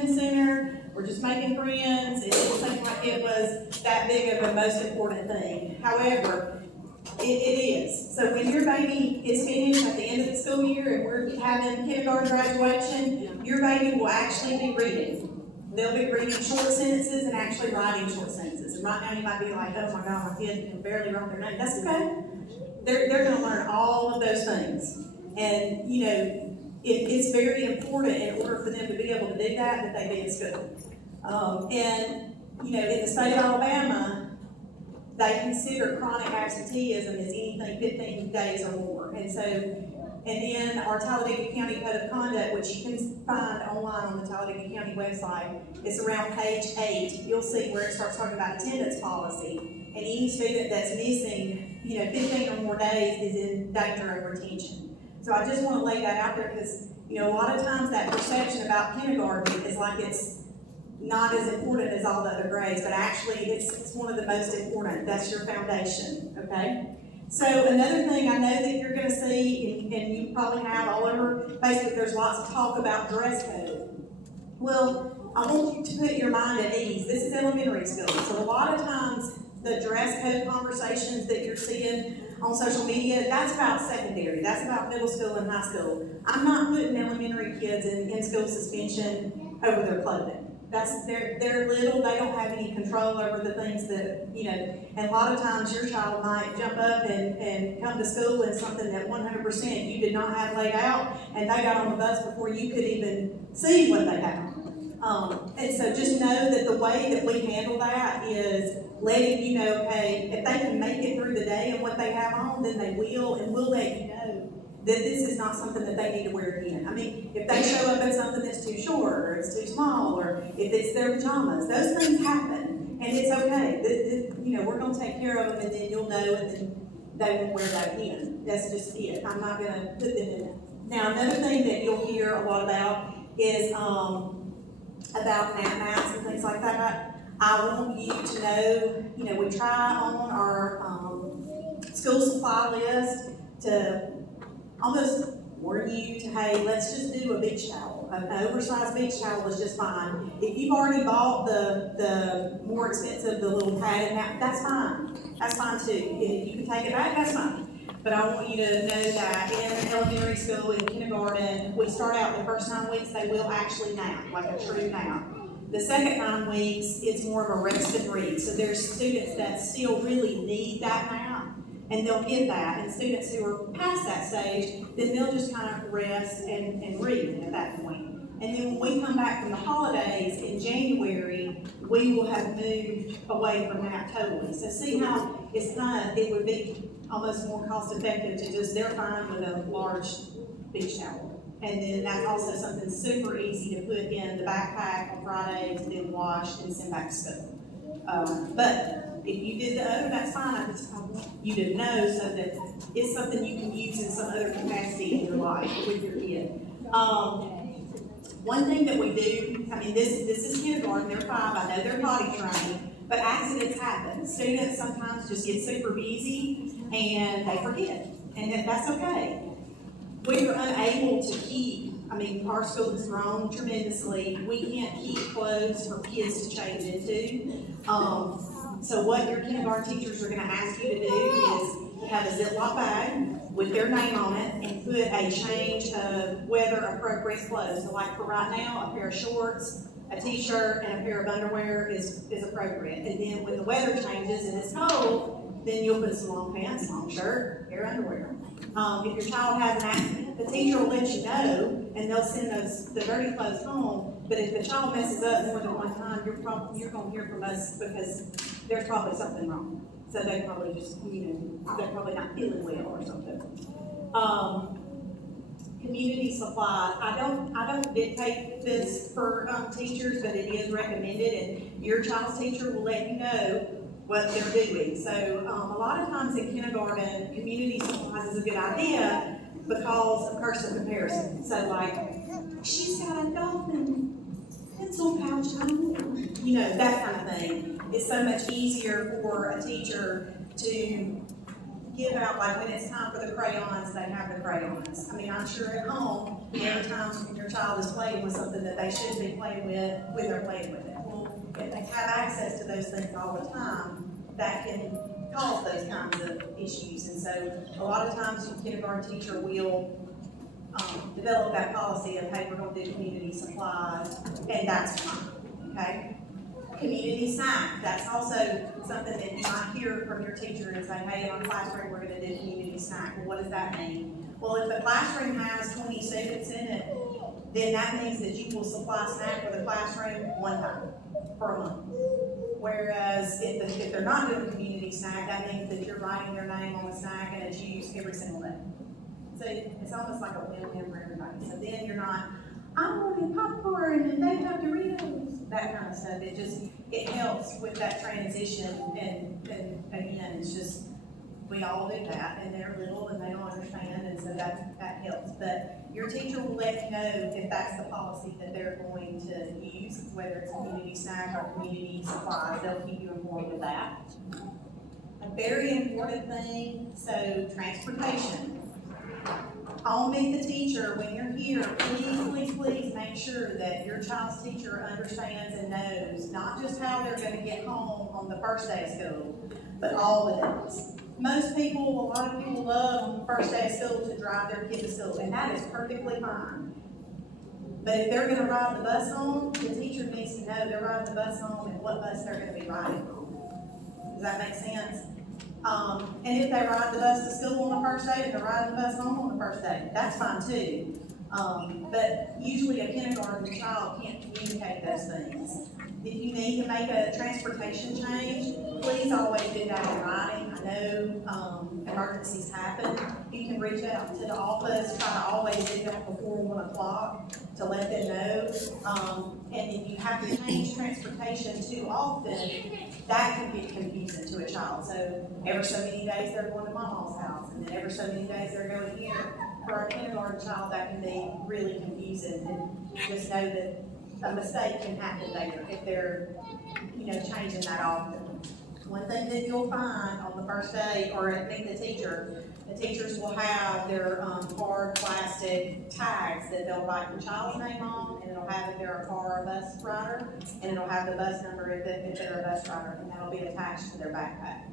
sooner, we're just making friends. It didn't seem like it was that big of a most important thing. However, it is. So when your baby is finished at the end of the school year and we're having kindergarten graduation, your baby will actually be reading. They'll be reading short sentences and actually writing short sentences. And right now you might be like, oh my God, my kid can barely write their name. That's okay. They're going to learn all of those things. And, you know, it's very important in order for them to be able to do that they be in school. And, you know, in the state of Alabama, they consider chronic absenteeism as anything 15 days or more. And so, and then our Talladega County Code of Conduct, which you can find online on the Talladega County website, it's around page 8. You'll see where it starts talking about attendance policy. And any student that's missing, you know, 15 or more days is in danger of retention. So I just want to lay that out there because, you know, a lot of times that perception about kindergarten is like it's not as important as all the other grades, but actually it's one of the most important. That's your foundation, okay? So another thing I know that you're going to see, and you probably have all over Facebook, there's lots of talk about dress code. Well, I want you to put your mind at ease. This is elementary school, so a lot of times the dress code conversations that you're seeing on social media, that's about secondary. That's about middle school and high school. I'm not putting elementary kids in school suspension over their clothing. They're little, they don't have any control over the things that, you know, and a lot of times your child might jump up and come to school in something that 100% you did not have laid out, and they got on the bus before you could even see what they had. And so just know that the way that we handle that is letting you know, okay, if they can make it through the day and what they have on, then they will, and we'll let you know that this is not something that they need to wear again. I mean, if they show up in something that's too short, or it's too small, or if it's their pajamas, those things happen, and it's okay. You know, we're going to take care of them, and then you'll know, and then they won't wear that again. That's just it. I'm not going to put them in it. Now, another thing that you'll hear a lot about is about nap mats and things like that. I want you to know, you know, we try on our school supply list to almost warn you to, hey, let's just do a beach towel. An oversized beach towel is just fine. If you've already bought the more expensive, the little padded nap, that's fine. That's fine too. If you can take it back, that's fine. But I want you to know that in elementary school, in kindergarten, we start out the first 9 weeks, they will actually nap, like a true nap. The second 9 weeks, it's more of a rest and read. So there's students that still really need that nap, and they'll get that. And students who are past that stage, then they'll just kind of rest and read at that point. And then when we come back from the holidays in January, we will have moved away from nap totally. So see how it would be almost more cost effective to just, they're fine with a large beach towel. And then that's also something super easy to put in the backpack on Friday to then wash and send back to school. But if you did the other, that's fine. I just want you to know so that it's something you can use in some other capacity in your life with your kid. One thing that we do, I mean, this is kindergarten, they're 5, I know they're potty trained, but accidents happen. Students sometimes just get super busy and they forget, and that's okay. We were unable to keep, I mean, our school has grown tremendously. We can't keep clothes for kids to change into. So what your kindergarten teachers are gonna ask you to do is have a Ziploc bag with their name on it and put a change of weather appropriate clothes. So like for right now, a pair of shorts, a t-shirt, and a pair of underwear is appropriate. And then when the weather changes and it's cold, then you'll put some long pants, long shirt, pair of underwear. If your child has an accident, the teacher will let you know, and they'll send the dirty clothes home. But if the child messes up more than one time, you're going to hear from us because there's probably something wrong. So they probably just, you know, they're probably not feeling well or something. Community supplies. I don't dictate this for teachers, but it is recommended, and your child's teacher will let you know what they're doing. So a lot of times in kindergarten, community supplies is a good idea because of cursive comparison. So like, she's got a dolphin pencil pouch, you know, that kind of thing. It's so much easier for a teacher to give out, like when it's time for the crayons, they have the crayons. I mean, I'm sure at home, every time your child is playing with something that they shouldn't be playing with, when they're playing with it. Well, if they have access to those things all the time, that can cause those kinds of issues. And so a lot of times your kindergarten teacher will develop that policy of, hey, we're gonna do community supplies, and that's fine, okay? Community snack, that's also something that you might hear from your teacher and say, hey, in our classroom, we're gonna do community snack. Well, what does that mean? Well, if the classroom has 20 students in it, then that means that you will supply snack for the classroom one time for a month. Whereas if they're not doing community snack, that means that you're writing their name on the snack and it's used every single day. So it's almost like a win-win for everybody. So then you're not, I'm wanting popcorn and they have Doritos, that kind of stuff. It helps with that transition, and again, it's just, we all do that, and they're little and they don't understand, and so that helps. But your teacher will let you know if that's the policy that they're going to use, whether it's community snack or community supplies, they'll keep you informed of that. A very important thing, so transportation. On Meet the Teacher, when you're here, please make sure that your child's teacher understands and knows not just how they're gonna get home on the first day of school, but all the days. A lot of people love on the first day of school to drive their kid to school, and that is perfectly fine. But if they're gonna ride the bus home, the teacher needs to know they're riding the bus home and what bus they're gonna be riding on. Does that make sense? And if they ride the bus to school on the first day, and they're riding the bus home on the first day, that's fine too. But usually a kindergarten child can't communicate those things. If you need to make a transportation change, please always do that in writing. I know emergencies happen. You can reach out to the office, try to always do that before 1 o'clock to let them know. And if you have to change transportation too often, that can get confusing to a child. So every so many days they're going to Mama's house, and then every so many days they're going here. For a kindergarten child, that can be really confusing. And just know that a mistake can happen there if they're, changing that often. One thing that you'll find on the first day, or at Meet the Teacher, the teachers will have their hard plastic tags that they'll write your child's name on, and it'll have if they're a car or bus rider, and it'll have the bus number if they're a bus rider, and that'll be attached to their backpack.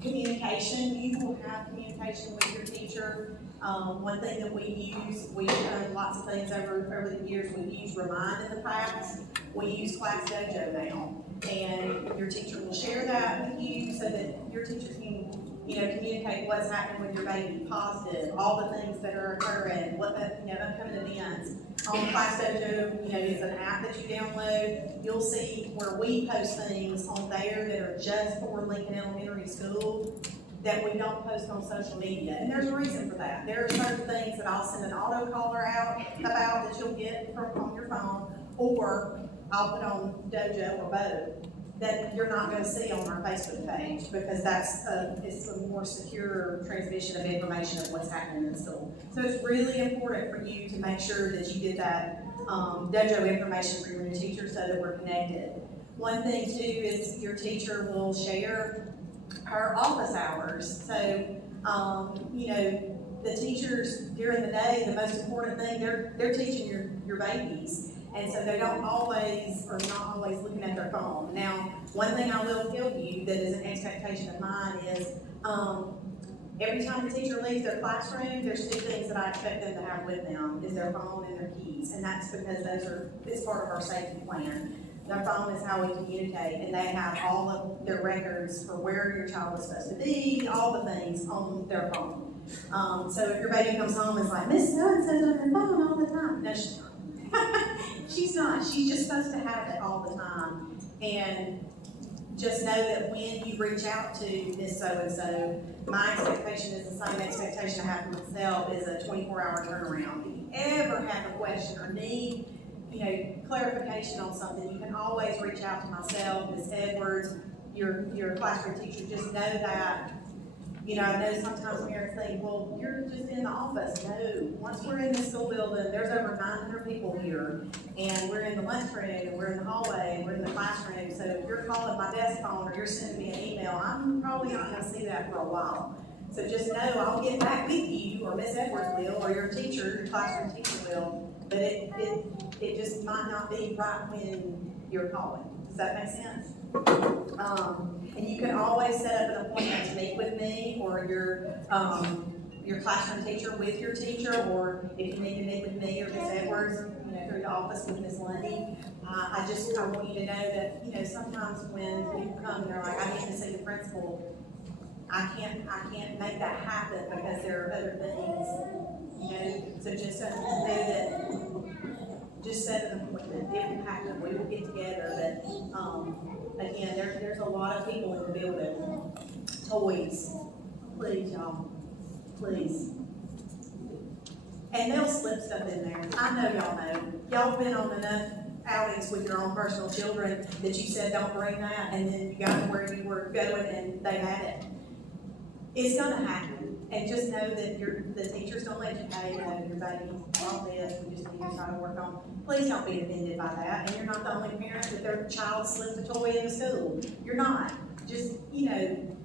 Communication, you will have communication with your teacher. One thing that we use, we've done lots of things over the years. We've used Remind in the past. We use Class Dojo now. And your teacher will share that with you so that your teacher can, communicate what's happening with your baby, positive, all the things that are occurring, what upcoming events. On Class Dojo, is an app that you download. You'll see where we post things on there that are just for Lincoln Elementary School that we don't post on social media. And there's a reason for that. There are certain things that I'll send an autocaller out about that you'll get on your phone, or I'll put on Dojo or Bo that you're not going to see on our Facebook page, because it's a more secure transmission of information of what's happening in school. So it's really important for you to make sure that you get that Dojo information from your teacher so that we're connected. One thing too is your teacher will share her office hours. So, the teachers during the day, the most important thing, they're teaching your babies. And so they don't always, or not always looking at their phone. Now, one thing I will tell you that is an expectation of mine is, every time the teacher leaves their classroom, there's 2 things that I expect them to have with them, is their phone and their keys. And that's because it's part of our safety plan. Their phone is how we communicate, and they have all of their records for where your child is supposed to be, all the things on their phone. So if your baby comes home and is like, Miss Dunn says on her phone all the time. No, she's not. She's not. She's just supposed to have it all the time. And just know that when you reach out to Miss So-and-so, my expectation is the same expectation I have for myself, is a 24-hour turnaround. If you ever have a question or need, clarification on something, you can always reach out to myself, Ms. Edwards, your classroom teacher. Just know that. I know sometimes parents think, well, you're just in the office. No, once we're in the school building, there's over 900 people here, and we're in the lunchroom, and we're in the hallway, and we're in the classroom. So if you're calling my desk phone or you're sending me an email, I'm probably not going to see that for a while. So just know I'll get back with you, or Miss Edwards will, or your teacher, your classroom teacher will, but it just might not be right when you're calling. Does that make sense? And you can always set up an appointment to meet with me or your classroom teacher with your teacher, or if you need to meet with me or Miss Edwards, through the office with Miss Lundy. I want you to know that, sometimes when people come and they're like, I need to see the principal, I can't make that happen because there are other things, so just know that, just set an appointment. It will happen, we will get together, but, again, there's a lot of people in the building. Toys, please, y'all, please. And they'll slip stuff in there. I know y'all know. Y'all been on enough outings with your own personal children that you said don't bring that, and then you got to where you were going and they had it. It's gonna happen. And just know that the teacher's gonna let you pay, your baby, all this, we just need to try to work on. Please don't be offended by that. And you're not the only parent that their child slipped a toy in the school. You're not. Just,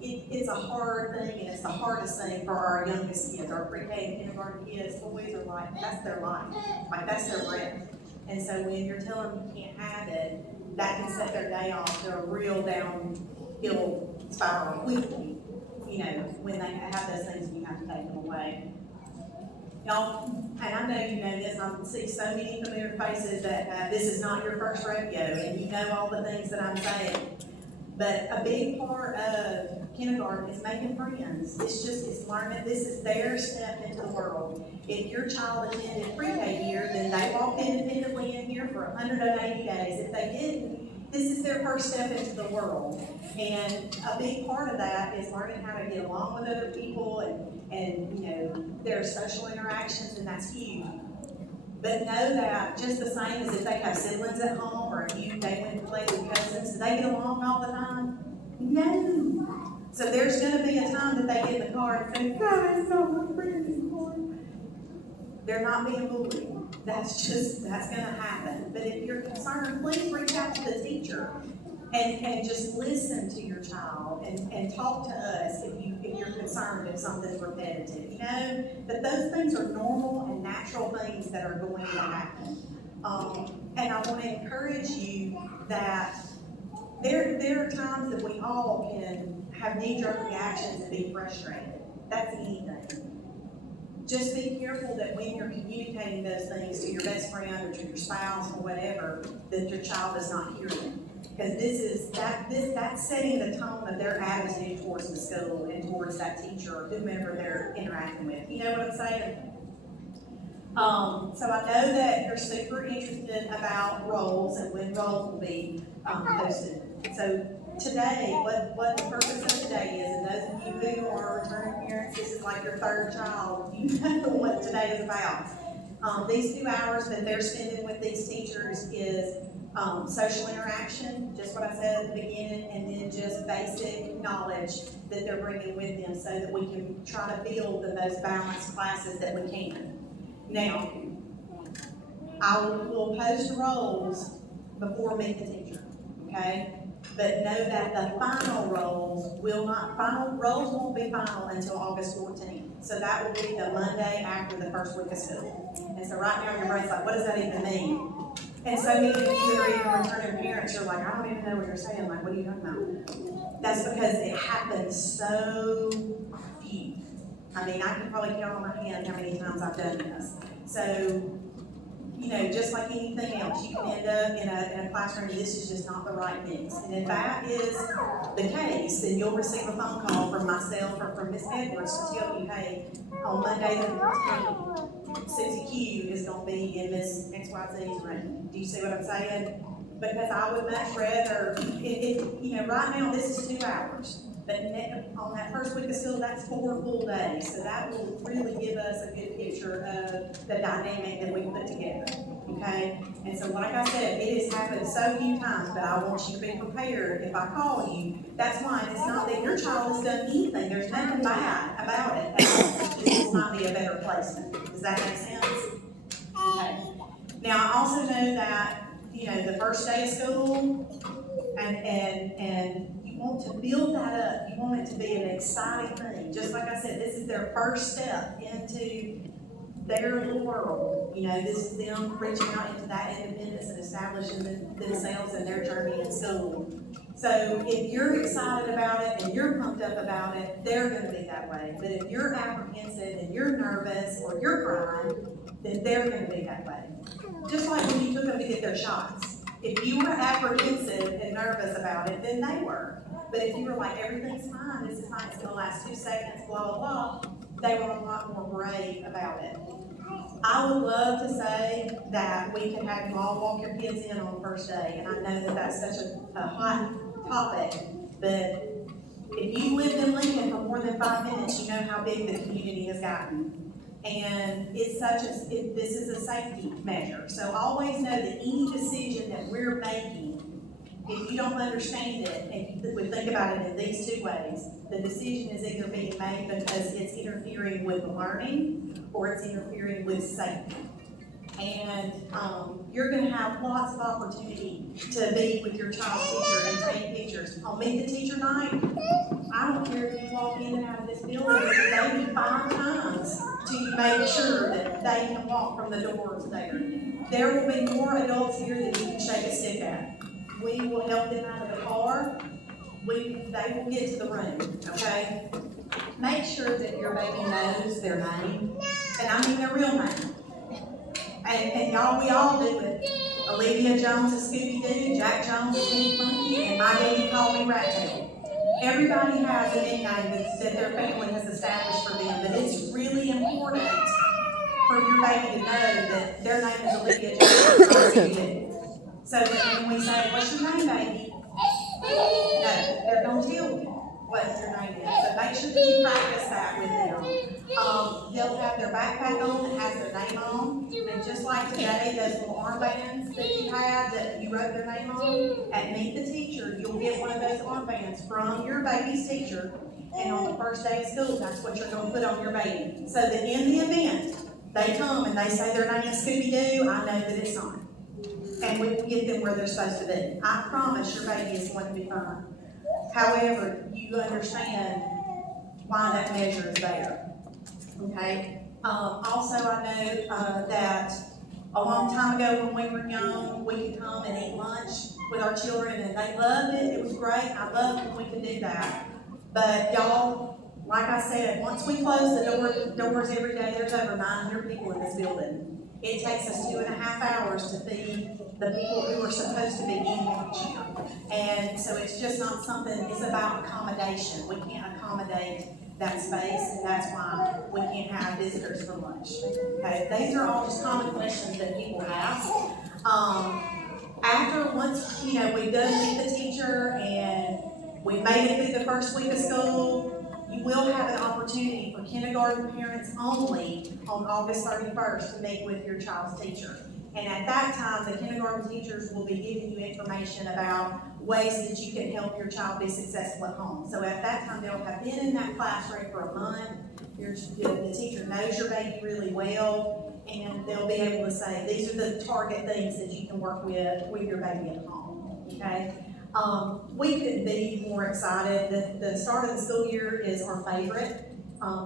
it's a hard thing, and it's the hardest thing for our youngest kids, our pre-K and kindergarten kids. Toys are like, that's their life. Like, that's their breath. And so when you're telling them you can't have it, that can set their day off to a real downhill spiral quickly, when they have those things and you have to take them away. Y'all, and I know you know this, I see so many familiar faces that this is not your first rodeo, and you know all the things that I'm saying. But a big part of kindergarten is making friends. It's learning. This is their step into the world. If your child attended pre-K here, then they walked independently in here for 180 days. If they didn't, this is their first step into the world. And a big part of that is learning how to get along with other people and their social interactions, and that's huge. But know that just the same as if they have siblings at home, or if they went to play with cousins, do they get along all the time? No. So there's going to be a time that they get in the car and say, God, I saw my friend anymore. They're not being bullied. That's going to happen. But if you're concerned, please reach out to the teacher and just listen to your child and talk to us if you're concerned if something's repetitive. But those things are normal and natural things that are going to happen. And I want to encourage you that there are times that we all can have knee-jerk reactions and be frustrated. That's anything. Just be careful that when you're communicating those things to your best friend or to your spouse or whatever, that your child does not hear them. Because that's setting the tone of their attitude towards the school and towards that teacher or whomever they're interacting with. You know what I'm saying? So I know that you're super interested about roles and when roles will be posted. So today, what the purpose of today is, and those of you who are returning parents, this is like your third child, you know what today is about. These 2 hours that they're spending with these teachers is social interaction, just what I said at the beginning, and then just basic knowledge that they're bringing with them so that we can try to build the most balanced classes that we can. Now, I will post roles before meet the teacher, okay? But know that the final roles won't be final until August 14th. So that will be the Monday after the first week of school. And so right now your brain's like, what does that even mean? And so many of you that are even returning parents are like, I don't even know what you're saying. Like, what are you talking about? That's because it happens so few. I mean, I can probably count on my hand how many times I've done this. So, just like anything else, you can end up in a classroom and this is just not the right mix. And if that is the case, then you'll receive a phone call from myself or from Miss Edwards to tell you, hey, on Monday the 14th, Susie Q is going to be in Miss XYZ's room. Do you see what I'm saying? Because I would much rather, right now this is 2 hours. But on that first week of school, that's 4 full days. So that will really give us a good picture of the dynamic that we put together, okay? And so like I said, it has happened so few times, but I want you to be prepared if I call you. That's why it's not that your child has done anything. There's nothing bad about it. This might be a better placement. Does that make sense? Okay. Now, I also know that, the first day of school, and want to build that up. You want it to be an exciting thing. Just like I said, this is their first step into their little world. You know, this is them reaching out into that independence and establishing themselves and their journey in school. So if you're excited about it and you're pumped up about it, they're going to be that way. But if you're apprehensive and you're nervous or you're crying, then they're going to be that way. Just like when you took them to get their shots. If you were apprehensive and nervous about it, then they were. But if you were like, everything's fine, this is fine, it's going to last 2 seconds, blah, blah, blah, they were a lot more brave about it. I would love to say that we could have you all walk your kids in on the first day, and I know that that's such a hot topic, but if you lived in Lincoln for more than 5 minutes, you know how big the community has gotten. And it's this is a safety measure. So always know that any decision that we're making, if you don't understand it, and you would think about it in these 2 ways, the decision is either being made because it's interfering with learning or it's interfering with safety. And you're going to have lots of opportunity to be with your child's teacher and take pictures. On Meet the Teacher Night, I don't care if you walk in and out of this building maybe 5 times till you make sure that they can walk from the door to there. There will be more adults here than you can shake a stick at. We will help them out of the car. They will get to the room, okay? Make sure that your baby knows their name, and I mean their real name. And y'all, we all do it. Olivia Jones is Scooby-Doo, Jack Jones is Minnie Monkey, and my baby called me Rat-Tail. Everybody has a nickname that their family has established for them, but it's really important for your baby to know that their name is Olivia Jones, not Scooby-Doo. So that when we say, what's your name, baby? No, they're going to tell you what your name is. So make sure that you practice that with them. They'll have their backpack on that has their name on. And just like today, those little armbands that you had that you wrote their name on, at Meet the Teacher, you'll get one of those armbands from your baby's teacher. And on the first day of school, that's what you're going to put on your baby. So that in the event they come and they say their name is Scooby-Doo, I know that it's not. And we will get them where they're supposed to be. I promise your baby is going to be fine. However, you understand why that measure is there. Okay? Also, I know that a long time ago when we were young, we could come and eat lunch with our children, and they loved it. It was great. I loved when we could do that. But y'all, like I said, once we close the doors every day, there's over 900 people in this building. It takes us 2.5 hours to feed the people who are supposed to be eating each other. And so it's just not something, it's about accommodation. We can't accommodate that space, and that's why we can't have visitors for lunch. Okay, these are all just common questions that people ask. Once we've done Meet the Teacher and we made it through the first week of school, you will have an opportunity for kindergarten parents only on August 31st to meet with your child's teacher. And at that time, the kindergarten teachers will be giving you information about ways that you can help your child be successful at home. So at that time, they'll have been in that classroom for a month. The teacher knows your baby really well, and they'll be able to say, these are the target things that you can work with your baby at home, okay? We couldn't be more excited. The start of the school year is our favorite.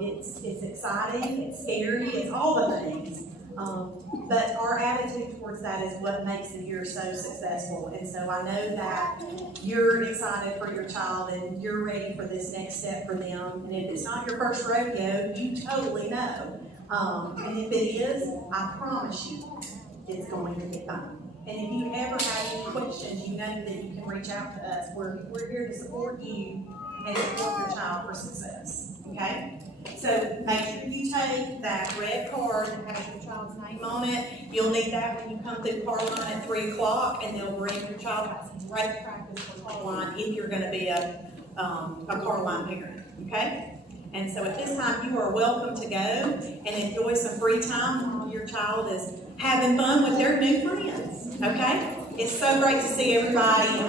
It's exciting, it's scary, it's all the things. But our attitude towards that is what makes the year so successful. And so I know that you're excited for your child and you're ready for this next step for them. And if it's not your first rodeo, you totally know. And if it is, I promise you, it's going to be fun. And if you ever have any questions, you know that you can reach out to us. We're here to support you and support your child for success. Okay? So make sure you take that red card that has your child's name on it. You'll need that when you come through the car line at 3 o'clock, and they'll bring your child. That's great practice for car line if you're going to be a car line parent. Okay? And so at this time, you are welcome to go and enjoy some free time while your child is having fun with their new friends. Okay? It's so great to see everybody.